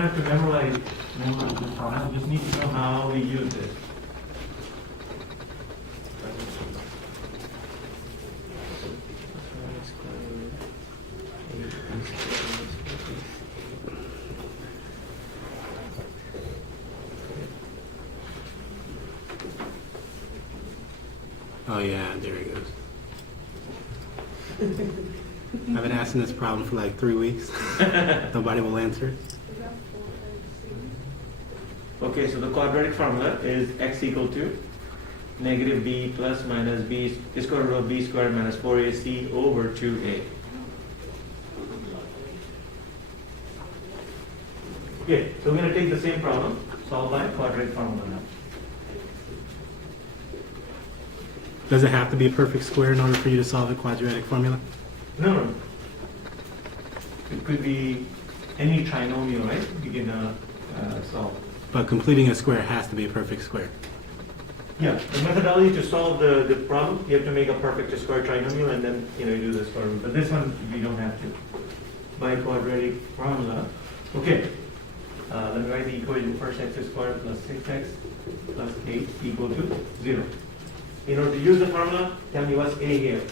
have to memorize the formula. You just need to know how we use this. Oh yeah, there it goes. I've been asking this problem for like 3 weeks. Nobody will answer it. Okay, so the quadratic formula is x equal to negative b plus minus b square root of b squared minus 4ac over 2a. Okay, so we're going to take the same problem, solve by quadratic formula now. Does it have to be a perfect square in order for you to solve the quadratic formula? No. It could be any trinomial, right? You can solve. But completing a square has to be a perfect square. Yeah, the methodology to solve the problem, you have to make a perfect square trinomial and then you do the square root. But this one, we don't have to. By quadratic formula. Okay, let me write the equation first. X squared plus 6x plus 8 equal to 0. In order to use the formula, tell me what's A here.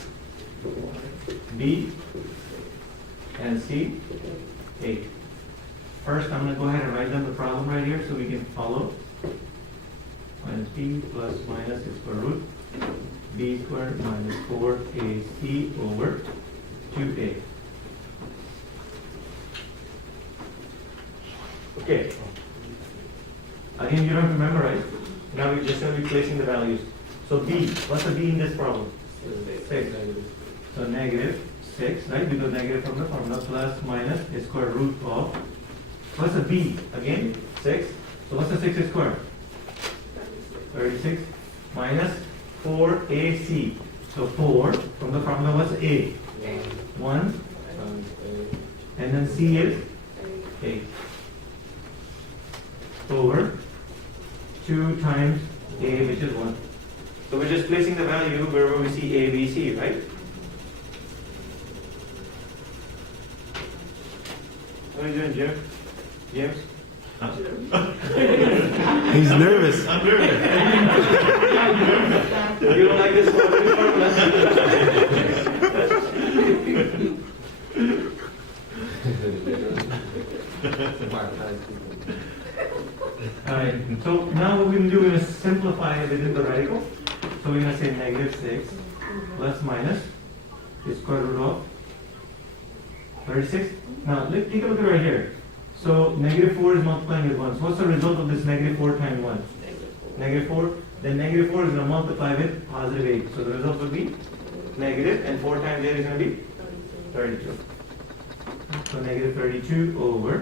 B and C, 8. First, I'm going to go ahead and write down the problem right here so we can follow. Minus b plus minus square root b squared minus 4ac over 2a. Okay. Again, you don't have to memorize. Now we're just going to be placing the values. So b, what's the b in this problem? 6. So negative 6, right? Because negative from the formula plus minus square root of, what's the b? Again, 6. So what's the 6 squared? 36 minus 4ac. So 4 from the formula, what's a? 1. And then c is 8. Over 2 times a, which is 1. So we're just placing the value wherever we see a, b, c, right? What are you doing, Jim? James? He's nervous. I'm nervous. You don't like this formula? Alright, so now what we're going to do is simplify it within the radical. So we're going to say negative 6 plus minus the square root of 36. Now take a look at right here. So negative 4 is multiplying with 1. So what's the result of this negative 4 times 1? Negative 4. Then negative 4 is going to multiply with positive 8. So the result will be negative, and 4 times 8 is going to be 32. So negative 32 over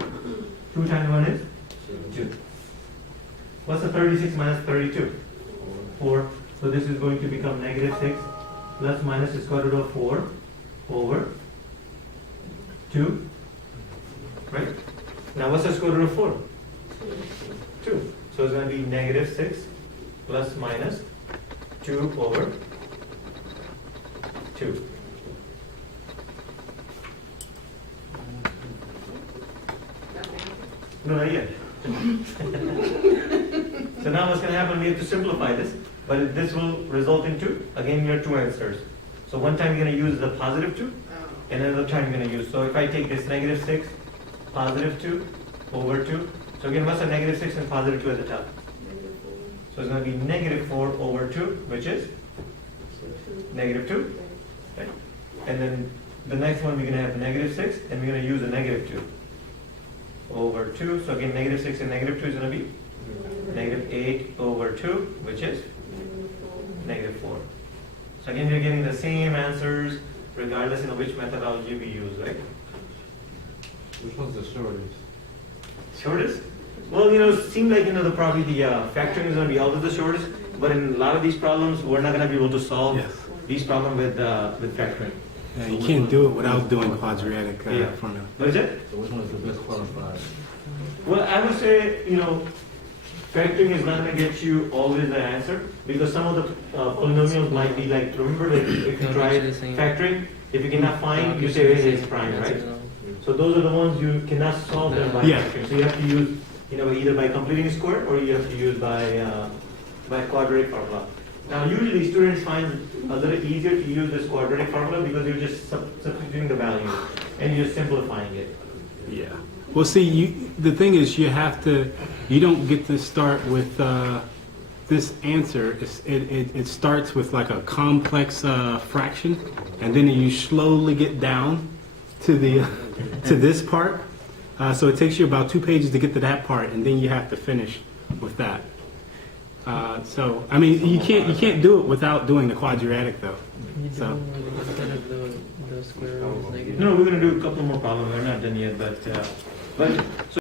2 times 1 is 2. What's the 36 minus 32? 4. So this is going to become negative 6 plus minus the square root of 4 over 2. Right? Now what's the square root of 4? 2. So it's going to be negative 6 plus minus 2 over 2. No, not yet. So now what's going to happen, we have to simplify this, but this will result into, again, your 2 answers. So one time you're going to use the positive 2, and another time you're going to use. So if I take this negative 6, positive 2 over 2. So again, what's the negative 6 and positive 2 at the top? So it's going to be negative 4 over 2, which is negative 2. Right? And then the next one, we're going to have negative 6, and we're going to use a negative 2 over 2. So again, negative 6 and negative 2 is going to be negative 8 over 2, which is negative 4. So again, we're getting the same answers regardless of which methodology we use, right? Which one's the shortest? Shortest? Well, it seems like, probably the factoring is going to be always the shortest, but in a lot of these problems, we're not going to be able to solve these problems with factoring. Yeah, you can't do it without doing quadratic formula. What is it? So which one is the best qualified? Well, I would say, factoring is not going to get you always the answer, because some of the polynomials might be like, remember that if you try factoring, if you cannot find, you say it's prime, right? So those are the ones you cannot solve them by Yeah. fraction. So you have to use, either by completing a square or you have to use by quadratic formula. Now, usually students find it a little easier to use this quadratic formula because you're just substituting the values and you're simplifying it. Yeah. Well, see, the thing is, you don't get to start with this answer. It starts with like a complex fraction, and then you slowly get down to the to this part. So it takes you about 2 pages to get to that part, and then you have to finish with that. So I mean, you can't do it without doing the quadratic though. So. No, we're going to do a couple more problems. We're not done yet, but so